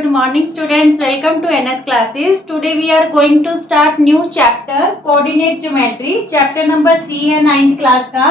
Good morning students, welcome to NS classes. Today we are going to start new chapter coordinate geometry. Chapter number 3 है 9th class का.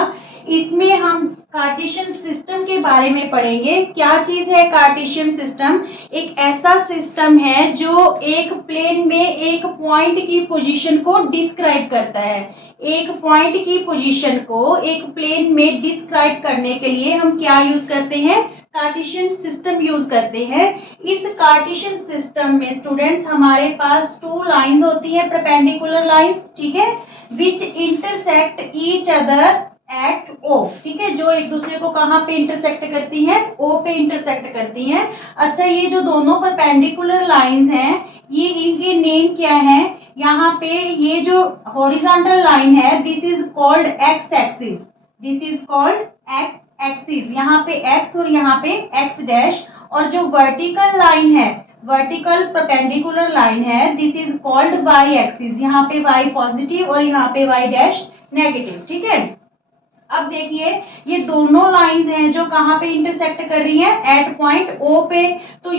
इसमें हम Cartesian system के बारे में पढ़ेंगे. क्या चीज है कार्टेशियन सिस्टम? एक ऐसा सिस्टम है जो एक प्लेन में एक पॉइंट की पोजीशन को डिस्क्राइब करता है. एक पॉइंट की पोजीशन को एक प्लेन में डिस्क्राइब करने के लिए हम क्या यूज करते हैं? कार्टेशियन सिस्टम यूज करते हैं. इस कार्टेशियन सिस्टम में स्टूडेंट्स हमारे पास टू लाइंस होती है, परपेंडिकुलर लाइंस, ठीक है, which intersect each other at O, ठीक है, जो एक दूसरे को कहाँ पे इंटरसेक्ट करती हैं? ओ पे इंटरसेक्ट करती हैं. अच्छा, ये जो दोनों परपेंडिकुलर लाइंस हैं, ये इनके नेम क्या है? यहाँ पे ये जो हॉरिजॉन्टल लाइन है, this is called x axis. This is called x axis. यहाँ पे एक्स और यहाँ पे एक्स डैश. और जो वर्टिकल लाइन है, वर्टिकल परपेंडिकुलर लाइन है, this is called y axis. यहाँ पे वाई पॉजिटिव और यहाँ पे वाई डैश नेगेटिव, ठीक है. अब देखिए, ये दोनों लाइंस हैं जो कहाँ पे इंटरसेक्ट कर रही हैं? एट पॉइंट ओ पे. तो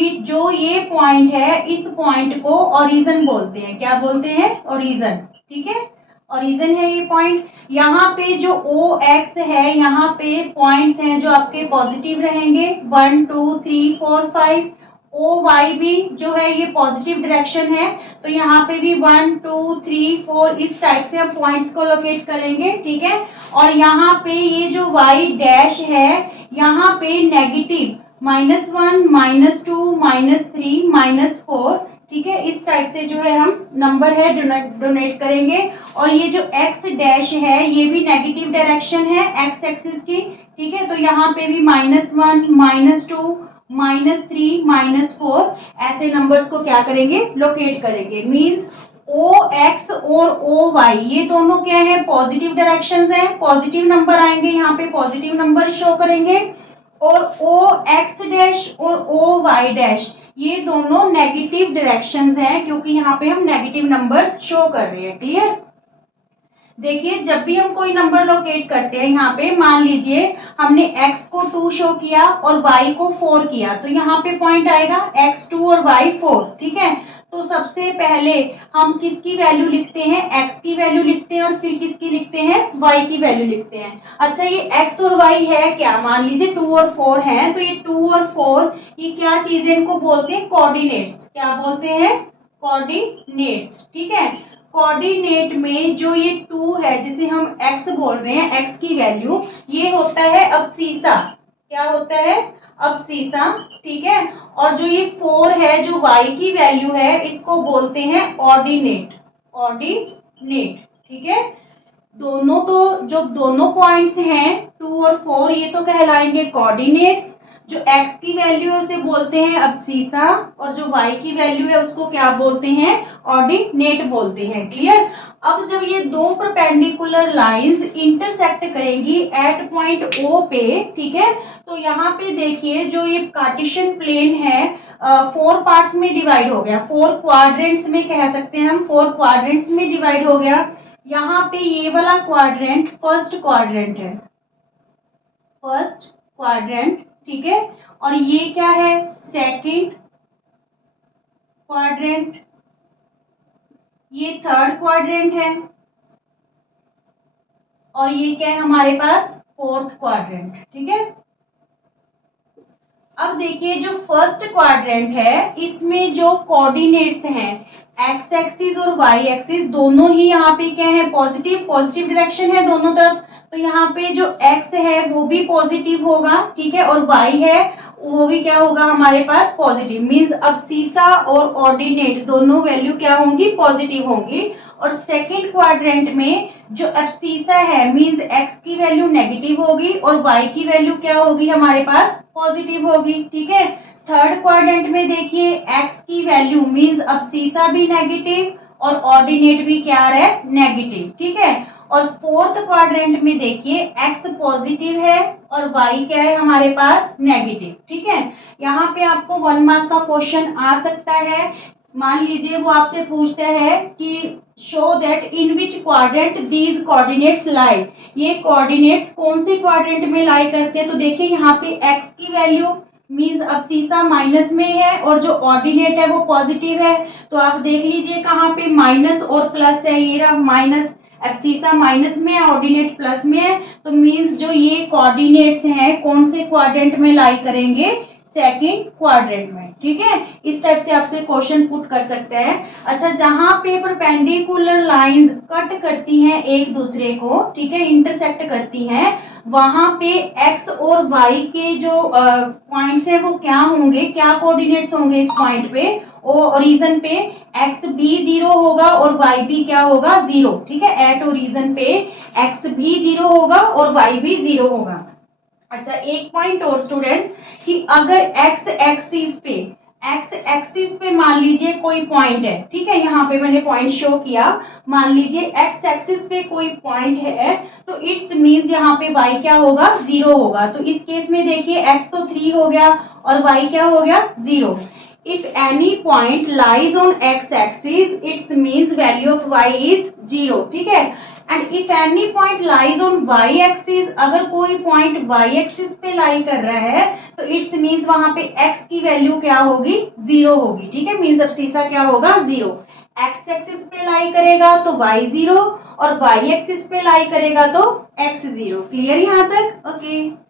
ये पॉइंट है, इस पॉइंट को ओरिजिन बोलते हैं. क्या बोलते हैं? ओरिजिन, ठीक है, ओरिजिन है ये पॉइंट. यहाँ पे जो ओ एक्स है, यहाँ पे पॉइंट्स हैं जो आपके पॉजिटिव रहेंगे, 1 2 3 4 5. ओ वाई भी जो है ये पॉजिटिव डायरेक्शन है, तो यहाँ पे भी 1 2 3 4 इस टाइप से हम पॉइंट्स को लोकेट करेंगे, ठीक है. और यहाँ पे ये जो वाई डैश है, यहाँ पे नेगेटिव -1 -2 -3 -4, ठीक है, इस टाइप से जो है हम नंबर है डोनेट करेंगे. और ये जो एक्स डैश है, ये भी नेगेटिव डायरेक्शन है एक्स एक्सिस की, ठीक है. तो यहाँ पे भी -1 -2 -3 -4 ऐसे नंबर्स को क्या करेंगे? लोकेट करेंगे. मींस ओ एक्स और ओ वाई ये दोनों क्या है? पॉजिटिव डायरेक्शंस हैं. पॉजिटिव नंबर आएंगे, यहाँ पे पॉजिटिव नंबर शो करेंगे. और ओ एक्स डैश और ओ वाई डैश ये दोनों नेगेटिव डायरेक्शंस हैं, क्योंकि यहाँ पे हम नेगेटिव नंबर्स शो कर रहे हैं. क्लियर? देखिए, जब भी हम कोई नंबर लोकेट करते हैं, यहाँ पे मान लीजिए हमने x को 2 शो किया और y को 4 किया, तो यहाँ पे पॉइंट आएगा x2 और y4, ठीक है. तो सबसे पहले हम किसकी वैल्यू लिखते हैं? x की वैल्यू लिखते हैं और फिर किसकी लिखते हैं? y की वैल्यू लिखते हैं. अच्छा, ये x और y है क्या? मान लीजिए 2 और 4 हैं, तो ये 2 और 4 ये क्या चीज है? इनको बोलते हैं कोऑर्डिनेट्स. क्या बोलते हैं? कोऑर्डिनेट्स, ठीक है. कोऑर्डिनेट में जो ये 2 है, जिसे हम x बोल रहे हैं, x की वैल्यू, ये होता है अब्सीसा. क्या होता है? अब्सीसा, ठीक है. और जो ये 4 है, जो y की वैल्यू है, इसको बोलते हैं ऑर्डिनेट. ऑर्डिनेट, ठीक है. दोनों तो जो दोनों पॉइंट्स हैं 2 और 4, ये तो कहलाएंगे कोऑर्डिनेट्स. जो x की वैल्यू है उसे बोलते हैं अब्सीसा, और जो y की वैल्यू है उसको क्या बोलते हैं? ऑर्डिनेट बोलते हैं. क्लियर? अब जब ये दो परपेंडिकुलर लाइंस इंटरसेक्ट करेंगी एट पॉइंट O पे, ठीक है, तो यहाँ पे देखिए, जो ये कार्टेशियन प्लेन है 4 पार्ट्स में डिवाइड हो गया. 4 क्वाड्रेंट्स में कह सकते हैं हम, 4 क्वाड्रेंट्स में डिवाइड हो गया. यहाँ पे ये वाला क्वाड्रेंट फर्स्ट क्वाड्रेंट है, फर्स्ट क्वाड्रेंट, ठीक है. और ये क्या है? Second quadrant. ये थर्ड क्वाड्रेंट है. और ये क्या है हमारे पास? फोर्थ क्वाड्रेंट, ठीक है. अब देखिए, जो फर्स्ट क्वाड्रेंट है, इसमें जो कोऑर्डिनेट्स हैं एक्स एक्सिस और वाई एक्सिस, दोनों ही यहाँ पे क्या है? पॉजिटिव. पॉजिटिव डायरेक्शन है दोनों तरफ. तो यहाँ पे जो x है वो भी पॉजिटिव होगा, ठीक है, और y है वो भी क्या होगा हमारे पास? पॉजिटिव. मींस अब्सीसा और ऑर्डिनेट दोनों वैल्यू क्या होंगी? पॉजिटिव होंगी. और सेकंड क्वाड्रेंट में जो अब्सीसा है, मींस x की वैल्यू नेगेटिव होगी और y की वैल्यू क्या होगी हमारे पास? पॉजिटिव होगी, ठीक है. थर्ड क्वाड्रेंट में देखिए, x की वैल्यू मींस अब्सीसा भी नेगेटिव और ऑर्डिनेट भी क्या है? नेगेटिव, ठीक है. और फोर्थ क्वाड्रेंट में देखिए, x पॉजिटिव है और y क्या है हमारे पास? नेगेटिव, ठीक है. यहाँ पे आपको 1 मार्क का क्वेश्चन आ सकता है. मान लीजिए वो आपसे पूछता है कि show that in which quadrant these coordinates lie. ये कोऑर्डिनेट्स कौन से क्वाड्रेंट में लाई करते हैं? तो देखिए, यहाँ पे x की वैल्यू मीन्स अब सीसा माइनस में है और जो ऑर्डिनेट है वो पॉजिटिव है। तो आप देख लीजिए कहाँ पे माइनस और प्लस है, ये रहा माइनस। अब सीसा माइनस में है, ऑर्डिनेट प्लस में है, तो मीन्स जो ये कोऑर्डिनेट्स हैं कौन से क्वाड्रेंट में लाई करेंगे, सेकंड क्वाड्रेंट में। ठीक है, इस टाइप से आपसे क्वेश्चन पुट कर सकते हैं। अच्छा, जहां पे परपेंडिकुलर लाइंस कट करती हैं एक दूसरे को, ठीक है, इंटरसेक्ट करती हैं, वहां पे x और y के जो पॉइंट्स है वो क्या होंगे, क्या कोऑर्डिनेट्स होंगे इस पॉइंट पे, ओरिजिन पे x भी 0 होगा और y भी क्या होगा, 0। ठीक है, एट ओरिजिन पे x भी 0 होगा और y भी 0 होगा। अच्छा, एक पॉइंट और स्टूडेंट्स, कि अगर x एक्सिस पे मान लीजिए कोई पॉइंट है, ठीक है, यहाँ पे मैंने पॉइंट शो किया, मान लीजिए x एक्सिस पे कोई पॉइंट है, तो इट्स मीन्स यहाँ पे y क्या होगा, 0 होगा। तो इस केस में देखिए x तो 3 हो गया और y क्या हो गया, 0। If any point lies on x axis, it means value of y is 0। ठीक है, and if any point lies on y axis, अगर कोई पॉइंट y एक्सिस पे लाई कर रहा है तो इट्स मीन्स वहां पे x की वैल्यू क्या होगी, 0 होगी। ठीक है, मीन्स अब सीसा क्या होगा, 0। x एक्सिस पे लाई करेगा तो y 0 और y एक्सिस पे लाई करेगा तो x 0। क्लियर यहाँ तक? ओके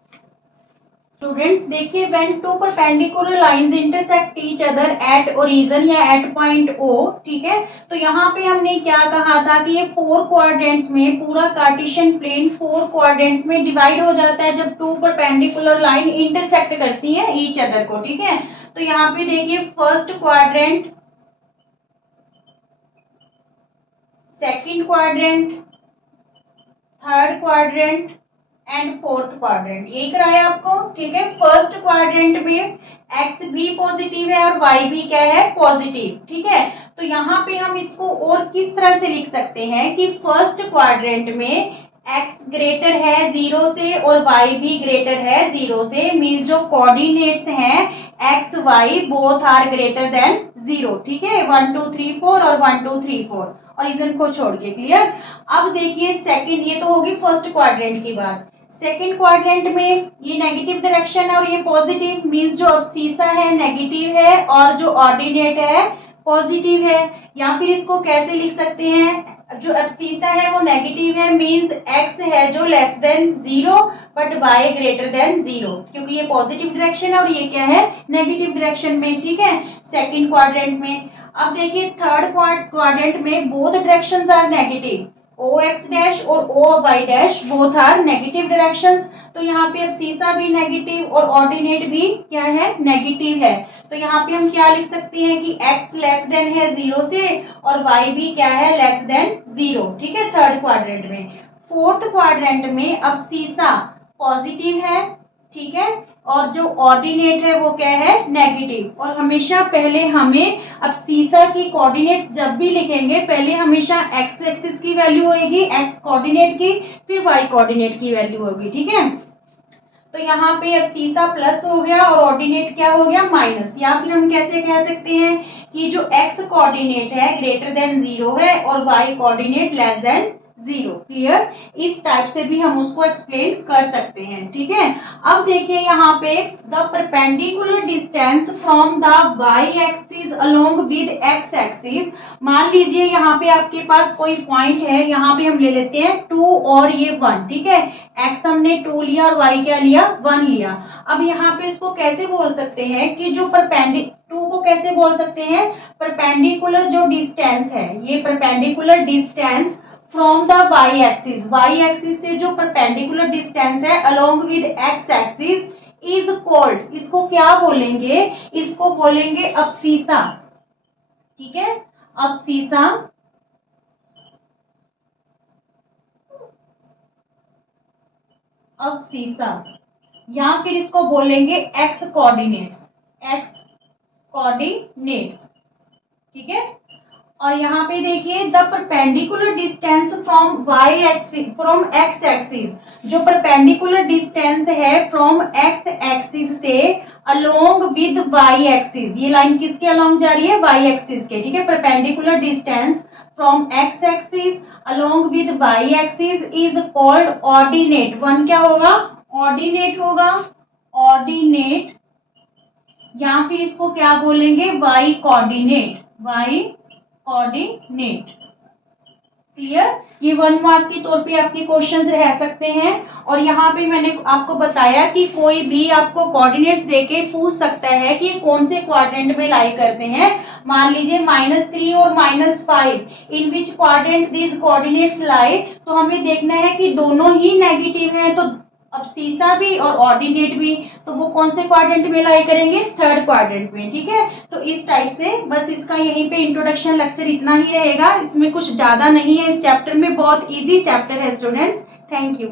स्टूडेंट्स, देखिए when two perpendicular lines intersect each other at origin या एट पॉइंट O, ठीक है, तो यहाँ पे हमने क्या कहा था कि ये 4 क्वाड्रेंट्स में, पूरा कार्टेशियन प्लेन 4 क्वाड्रेंट्स में डिवाइड हो जाता है जब टू परपेंडिकुलर लाइन इंटरसेक्ट करती है ईच अदर को। ठीक है, तो यहाँ पे देखिए first quadrant, second quadrant, third quadrant and fourth quadrant, यही कराया आपको। ठीक है, फर्स्ट क्वाड्रेंट में x भी पॉजिटिव है और y भी क्या है, पॉजिटिव। ठीक है, तो यहाँ पे हम इसको और किस तरह से लिख सकते हैं कि फर्स्ट क्वाड्रेंट में x ग्रेटर है 0 से और y भी ग्रेटर है 0 से, मीन्स जो कोऑर्डिनेट्स हैं x y both are greater than 0। ठीक है, 1 2 3 4 और 1 2 3 4 ओरिजिन को छोड़ के। क्लियर? अब देखिए सेकंड, ये तो होगी फर्स्ट क्वाड्रेंट की बात। सेकेंड क्वाड्रेंट में ये नेगेटिव डायरेक्शन है और ये पॉजिटिव, मीन्स जो अब सीसा है नेगेटिव है और जो ऑर्डिनेट है पॉजिटिव है। या फिर इसको कैसे लिख सकते हैं, जो अब सीसा है वो नेगेटिव है, मीन्स x है जो less than 0 but y greater than 0, क्योंकि ये पॉजिटिव डायरेक्शन है और ये क्या है, नेगेटिव डायरेक्शन में। ठीक है, सेकेंड क्वाड्रेंट में। अब देखिए थर्ड क्वाड्रेंट में both directions are negative, OX dash और OY dash both are negative directions. तो यहाँ पे अब सीसा भी नेगेटिव और ऑर्डिनेट भी क्या है, नेगेटिव है। तो यहाँ पे हम क्या लिख सकते हैं कि x लेस देन है 0 से और y भी क्या है, लेस देन 0। ठीक है, थर्ड क्वाड्रेंट में। फोर्थ क्वाड्रेंट में अब सीसा पॉजिटिव है, ठीक है, और जो ऑर्डिनेट है वो क्या है, नेगेटिव। और हमेशा पहले हमें, अब सीसा की कोऑर्डिनेट्स जब भी लिखेंगे पहले हमेशा एक्स एक्सिस की वैल्यू होगी, एक्स कोऑर्डिनेट की, फिर वाई कोऑर्डिनेट की वैल्यू होगी। ठीक है, तो यहाँ पे अब सीसा प्लस हो गया और ऑर्डिनेट क्या हो गया, माइनस। या फिर हम कैसे कह सकते हैं कि जो एक्स कोऑर्डिनेट है ग्रेटर देन 0 है और y coordinate less than 0। Clear? इस टाइप से भी हम उसको एक्सप्लेन कर सकते हैं। ठीक है, अब देखिए यहाँ पे the perpendicular distance from the y axis along with x axis. मान लीजिए यहाँ पे आपके पास कोई पॉइंट है, यहाँ पे हम ले लेते हैं 2 और ये 1। ठीक है, x हमने 2 लिया और y क्या लिया, 1 लिया। अब यहाँ पे इसको कैसे बोल सकते हैं कि जो टू को कैसे बोल सकते हैं, परपेंडिकुलर जो डिस्टेंस है, ये perpendicular distance from the y axis से जो परपेंडिकुलर डिस्टेंस है along with x axis is called, इसको क्या बोलेंगे, इसको बोलेंगे अब्सीसा। ठीक है, अब्सीसा, अब्सीसा, या फिर इसको बोलेंगे एक्स कोऑर्डिनेट्स, एक्स कोऑर्डिनेट्स। ठीक है, और यहाँ पे देखिए the perpendicular distance from x axis, जो परपेंडिकुलर डिस्टेंस है फ्रॉम x एक्सिस से अलोंग विद y एक्सिस, ये लाइन किसके अलोंग जा रही है, y एक्सिस के। ठीक है, perpendicular distance from x axis along with y axis is called ordinate. One क्या होगा, ऑर्डिनेट होगा, ऑर्डिनेट या फिर इसको क्या बोलेंगे, y coordinate, y coordinate. Clear? ये 1 मार्क के तौर पे आपके क्वेश्चंस रह सकते हैं। और यहाँ पे मैंने आपको बताया कि कोई भी आपको कोऑर्डिनेट्स देके पूछ सकता है कि ये कौन से क्वाड्रेंट में लाई करते हैं। मान लीजिए -3 और -5, इन विच क्वाड्रेंट दिस कोऑर्डिनेट्स लाई, तो हमें देखना है कि दोनों ही नेगेटिव हैं, तो अब सीसा भी और ऑर्डिनेट भी, तो वो कौन से क्वाड्रेंट में लाई करेंगे, थर्ड क्वाड्रेंट में। ठीक है, तो इस टाइप से बस इसका यहीं पे इंट्रोडक्शन लेक्चर इतना ही रहेगा, इसमें कुछ ज्यादा नहीं है। इस चैप्टर में बहुत इजी चैप्टर है स्टूडेंट्स। Thank you.